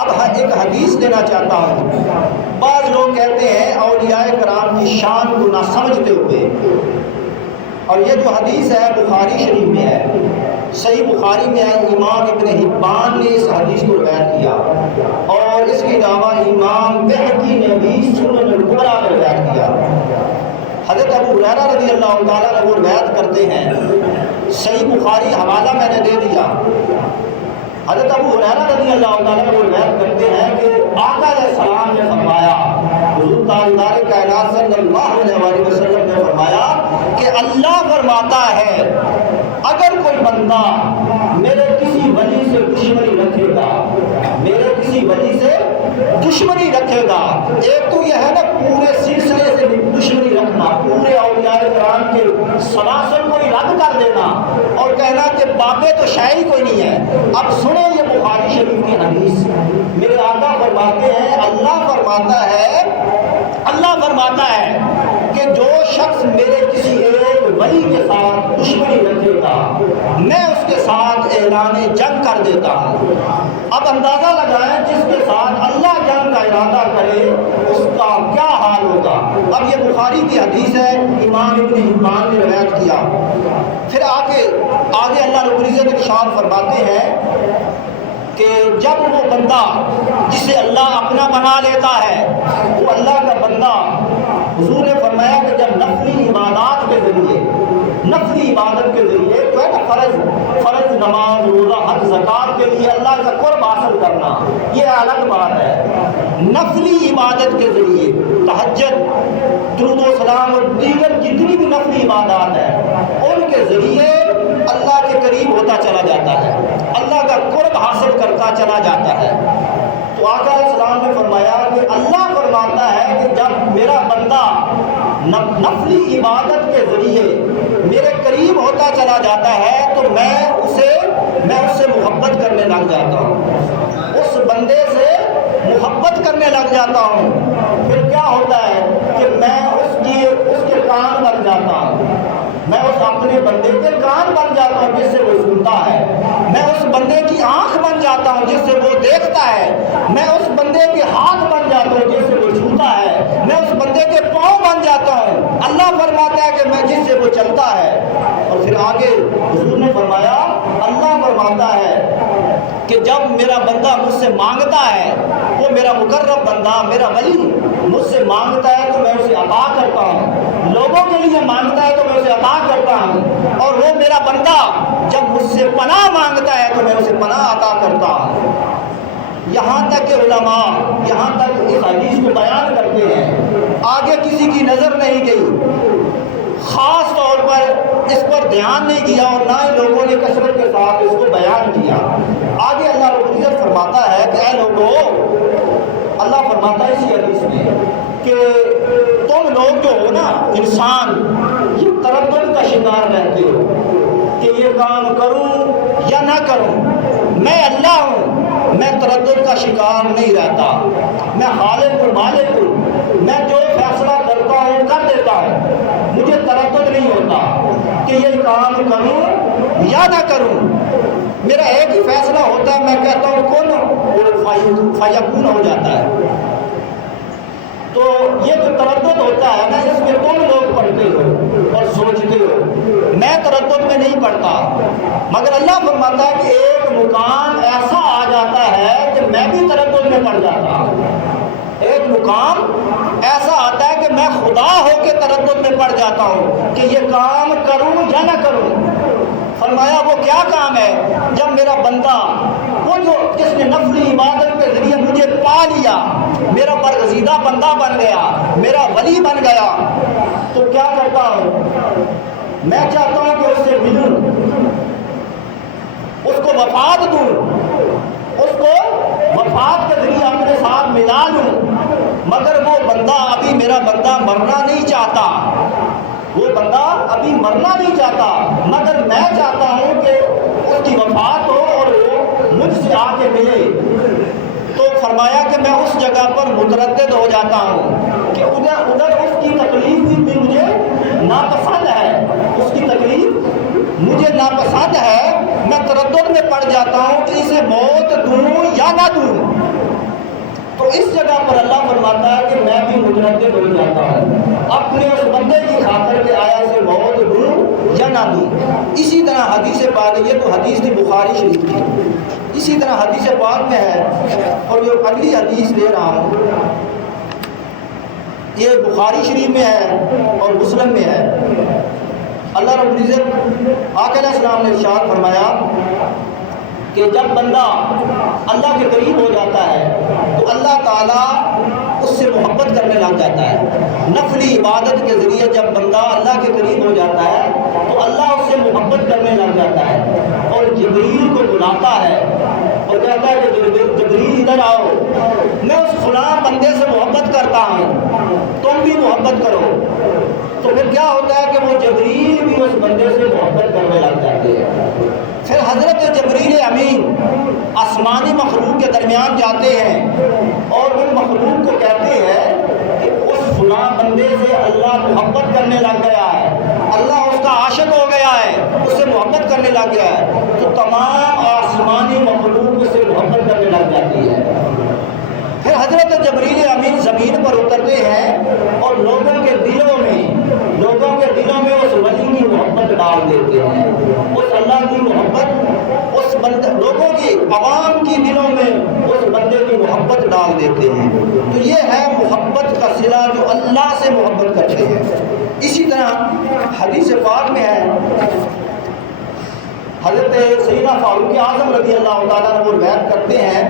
اب ایک حدیث دینا چاہتا ہوں. بعض لوگ کہتے ہیں اولیاء کرام کی شان کو نہ سمجھتے ہوئے، اور یہ جو حدیث ہے بخاری شریف میں ہے، صحیح بخاری میں ہے، امام ابن حبان نے اس حدیث کو روایت کیا، اور اس کے علاوہ امام بہقی نے بھی سنن الکبریٰ میں روایت کیا. حضرت ابو ہریرہ رضی اللہ تعالیٰ عنہ وہ روایت کرتے ہیں، صحیح بخاری حوالہ میں نے دے دیا. حضرت ابو ہریرہ رضی اللہ تعالیٰ عنہ وہ روایت کرتے ہیں کہ آقا علیہ السلام نے فرمایا، حضور تاجدار کائنات صلی اللہ علیہ وسلم نے فرمایا کہ اللہ فرماتا ہے اگر کوئی بندہ میرے کسی ولی سے دشمنی رکھے گا، میرے کسی ولی سے دشمنی رکھے گا، ایک تو یہ ہے نا پورے سلسلے سے دشمنی رکھنا، پورے اولیاء کرام کے سلاسل کو ہی رد کر دینا اور کہنا کہ بابے تو شاعری کوئی نہیں ہے. اب سنیں یہ بخاری شریف کی حدیث، میرے آقا فرماتے ہیں اللہ فرماتا ہے کہ جو شخص میرے کسی ایک ولی کے ساتھ دشمنی رکھے گا میں اس کے ساتھ اعلان جنگ کر دیتا ہوں. اب اندازہ لگائیں جس کے ساتھ اللہ جنگ کا ارادہ کرے اس کا کیا حال ہوگا. اب یہ بخاری کی حدیث ہے، امام ابن حبان نے روایت کیا. پھر آگے اللہ رب العزت ارشاد فرماتے ہیں کہ جب وہ بندہ جسے اللہ اپنا بنا لیتا ہے، وہ اللہ کا بندہ، حضور نے فرمایا کہ جب نفلی عبادات کے ذریعے، نفلی عبادت کے ذریعے جو ہے نا فرض نماز روزہ حج زکات کے لیے اللہ کا قرب حاصل کرنا یہ الگ بات ہے. نفلی عبادت کے ذریعے تہجد، درود و سلام اور دیگر جتنی بھی نفلی عبادات ہیں ان کے ذریعے اللہ کے قریب ہوتا چلا جاتا ہے، اللہ کا قرب حاصل کرتا چلا جاتا ہے. تو آقا علیہ السلام نے فرمایا کہ اللہ فرماتا ہے کہ جب میرا بندہ نفلی عبادت کے ذریعے میرے قریب ہوتا چلا جاتا ہے تو میں اس سے محبت کرنے لگ جاتا ہوں، اس بندے سے محبت کرنے لگ جاتا ہوں. پھر کیا ہوتا ہے کہ میں اس کے کان بن جاتا ہوں، میں اس اپنے بندے کے کان بن جاتا ہوں جس سے وہ سنتا ہے، میں اس بندے کی آنکھ بن جاتا ہوں جس سے وہ دیکھتا ہے، میں اس بندے کے ہاتھ بن جاتا ہوں جس سے وہ چھوتا ہے، میں اس بندے کے پاؤں بن جاتا ہوں. اللہ فرماتا ہے کہ میں جس سے وہ چلتا ہے. اور پھر آگے حضور نے فرمایا، اللہ فرماتا ہے کہ جب میرا بندہ مجھ سے مانگتا ہے، وہ میرا مقرب بندہ میرا ولی مجھ سے مانگتا ہے تو میں اسے عطا کرتا ہوں، لوگوں کے لیے مانگتا ہے تو میں اسے عطا کرتا ہوں، اور وہ میرا بندہ جب مجھ سے پناہ مانگتا ہے تو میں اسے پناہ عطا کرتا ہوں. یہاں تک کہ علماء یہاں تک اس حدیث کو بیان کرتے ہیں، آگے کسی کی نظر نہیں گئی، خاص طور پر اس پر دھیان نہیں دیا اور نہ ہی لوگوں نے کثرت کے ساتھ اس کو بیان کیا. آگے اللہ رب العزت فرماتا ہے کہ اے لوگوں، اللہ فرماتا ہے اسی حدیث میں کہ تم لوگ جو ہو نا انسان، یہ تردد کا شکار رہتے ہو کہ یہ کام کروں یا نہ کروں. میں اللہ ہوں، میں تردد کا شکار نہیں رہتا، میں خالق و مالک ہوں، میں جو فیصلہ کرتا ہوں کر دیتا ہوں، مجھے تردد نہیں ہوتا کہ یہ کام کروں یا نہ کروں. میرا ایک ہی فیصلہ ہوتا ہے، میں کہتا ہوں کن فیکون ہو جاتا ہے. تو یہ جو تردد ہوتا ہے نا، اس میں تم لوگ پڑھتے ہو اور سوچتے ہو، میں تردد میں نہیں پڑھتا. مگر اللہ فرماتا ہے کہ ایک مقام ایسا آ جاتا ہے کہ میں بھی تردد میں پڑ جاتا ہوں. ایک مقام ایسا آتا ہے کہ میں خدا ہو کے تردد میں پڑ جاتا ہوں کہ یہ کام کروں یا نہ کروں. فرمایا وہ کیا کام ہے؟ جب میرا بندہ، وہ جو جس نے نفلی عبادت کے ذریعے مجھے پا لیا، میرا برگزیدہ بندہ بن گیا، میرا ولی بن گیا، تو کیا کرتا ہوں؟ میں چاہتا ہوں کہ اس سے ملوں، اس کو وفات دوں، اس کو وفات کے ذریعے اپنے ساتھ ملا لوں. مگر وہ بندہ ابھی میرا بندہ مرنا نہیں چاہتا، وہ بندہ ابھی مرنا نہیں چاہتا، مگر میں چاہتا ہوں کہ اس کی وفات ہو اور وہ مجھ سے آ کے ملے. تو فرمایا کہ میں اس جگہ پر متردد ہو جاتا ہوں کہ ادھر اس کی تکلیف بھی مجھے ناپسند ہے، اس کی تکلیف مجھے ناپسند ہے. میں تردد میں پڑ جاتا ہوں کہ اسے موت دوں یا نہ دوں. اس جگہ پر اللہ فرماتا ہے کہ میں بھی متردد ہو جاتا ہوں اپنے اس بندے کی خاطر کہ آیا سے موت دوں یا نہ دوں۔ اسی طرح حدیث پاک، یہ تو حدیث تھی بخاری شریف کی، اسی طرح حدیث پاک میں ہے، اور جو اگلی حدیث دے رہا ہوں یہ بخاری شریف میں ہے اور مسلم میں ہے۔ اللہ رب العزت آقا علیہ السلام نے ارشاد فرمایا کہ جب بندہ اللہ کے قریب ہو جاتا ہے تو اللہ تعالیٰ اس سے محبت کرنے لگ جاتا ہے۔ نفلی عبادت کے ذریعے جب بندہ اللہ کے قریب ہو جاتا ہے تو اللہ اس سے محبت کرنے لگ جاتا ہے اور جبریل کو بلاتا ہے اور کہتا ہے کہ جبریل ادھر آؤ، میں اس فلاں بندے سے محبت کرتا ہوں، تم بھی محبت کرو۔ تو پھر کیا ہوتا ہے کہ وہ جبریل بھی اس بندے سے محبت کرنے لگ جاتے ہیں۔ پھر حضرت جبریل امین آسمانی مخلوق کے درمیان جاتے ہیں اور ان مخلوق کو کہتے ہیں کہ اس فلاں بندے سے اللہ محبت کرنے لگ گیا ہے، اللہ اس کا عاشق ہو گیا ہے، اس سے محبت کرنے لگ گیا ہے، تو تمام آسمانی مخلوق اس سے محبت کرنے لگ جاتی ہے۔ پھر حضرت جبریل امین زمین پر اترتے ہیں اور لوگوں کے دلوں میں اس ولی کی محبت ڈال دیتے ہیں، اس اللہ کی محبت اس بندے، لوگوں کی عوام کی دلوں میں اس بندے کی محبت ڈال دیتے ہیں۔ تو یہ ہے محبت کا صلہ جو اللہ سے محبت کرتے ہیں۔ اسی طرح حدیث پاک میں ہے، حضرت سیدنا فاروق اعظم رضی اللہ تعالیٰ عنہ روایت کرتے ہیں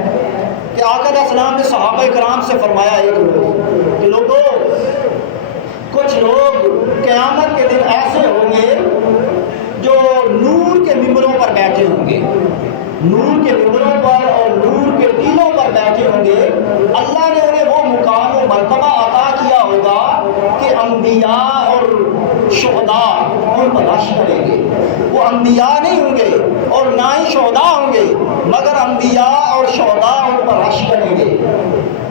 کہ آقا علیہ السلام نے صحابہ کرام سے فرمایا ایک روز کہ لوگوں، کچھ لوگ قیامت کے دن ایسے ہوں گے جو نور کے ممبروں پر بیٹھے ہوں گے، نور کے ممبروں پر اور نور کے ٹیلوں پر بیٹھے ہوں گے، اللہ نے انہیں وہ مقام و مرتبہ عطا کیا ہوگا کہ انبیاء اور شہداء ان پر رش کریں گے۔ وہ انبیاء نہیں ہوں گے اور نہ ہی شہداء ہوں گے، مگر انبیاء اور شہداء ان پر رش کریں گے۔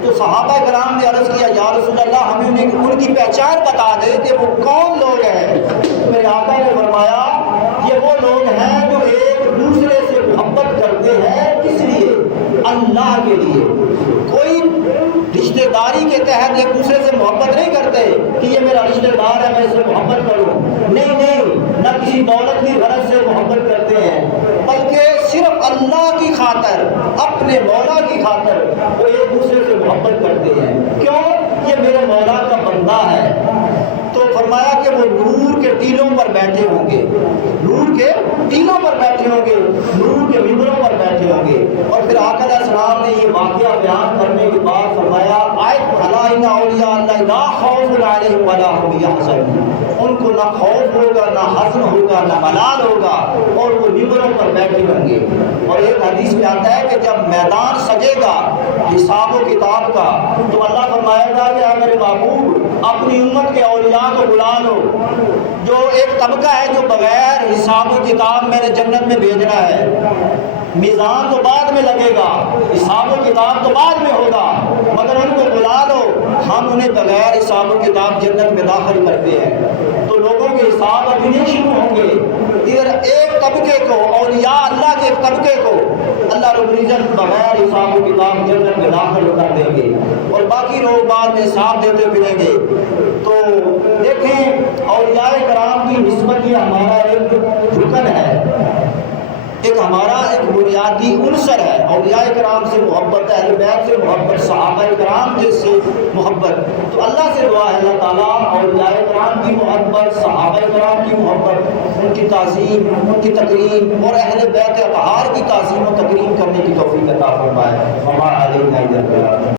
تو صحابہ کرام نے عرض کیا یا رسول اللہ ہمیں ان کی پہچان بتا دے کہ وہ کون لوگ ہیں۔ میرے آقا نے فرمایا یہ وہ لوگ ہیں جو ایک دوسرے سے محبت کرتے ہیں، کس لیے؟ اللہ کے لیے۔ کوئی رشتہ داری کے تحت ایک دوسرے سے محبت نہیں کرتے کہ یہ میرا رشتہ دار ہے میں اس سے محبت کروں، نہیں، نہ کسی دولت کی غرض سے محبت کرتے ہیں، بلکہ صرف اللہ کی خاطر، اپنے مولا کی خاطر وہ ایک دوسرے سے محبت کرتے ہیں۔ کیوں؟ یہ میرے مولا کا بندہ ہے۔ تو فرمایا کہ وہ نور کے ٹیلوں پر بیٹھے ہوں گے، نور کے ٹیلوں پر بیٹھے ہوں گے، نور کے ممبروں پر بیٹھے ہوں گے۔ اور پھر آقا علیہ السلام نے یہ واقعہ بیان کرنے کے بعد فرمایا آیت الا ان اولیاء اللہ لا خوف علیہم ولا هم یحزنون، ان کو نہ خوف ہوگا، نہ حزن ہوگا، نہ ملال ہوگا، اور وہ ممبروں پر بیٹھے ہوں گے۔ اور ایک حدیث میں آتا ہے کہ جب میدان سجے گا حساب و کتاب کا تو اللہ فرمائے گا کہ میرے محبوب اپنی امت کے اولیاء کو بلا لو، جو ایک طبقہ ہے جو بغیر حساب و کتاب میں نے جنت میں بھیجنا ہے۔ میزان تو بعد میں لگے گا، حساب و کتاب تو بعد میں ہوگا، مگر ان کو بلا لو، ہم انہیں بغیر حساب و کتاب جنت میں داخل کرتے ہیں۔ تو لوگوں کے حساب ابھی نہیں شروع ہوں گے۔ ادھر ایک طبقے کو، اولیاء اللہ کے ایک طبقے کو اللہ رب العزت بغیر حساب و کتاب جنت میں داخل کر دیں گے، اور باقی لوگ بعد میں حساب دیتے ملیں گے۔ تو دیکھیں اولیاء کرام کی نسبت یہ ہمارا ایک رکن ہے، ہمارا ایک بنیادی عنصر ہے۔ اولیاء کرام سے محبت ہے، اہل بیت سے محبت، صحابہ کرام سے محبت۔ تو اللہ سے دعا ہے اللہ تعالیٰ اولیاء کرام کی محبت، صحابہ کرام کی محبت، ان کی تعظیم، ان کی تکریم اور اہل بیت اطہار کی تعظیم و تکریم کرنے کی توفیق عطا فرمائے۔ ہمارا علیہ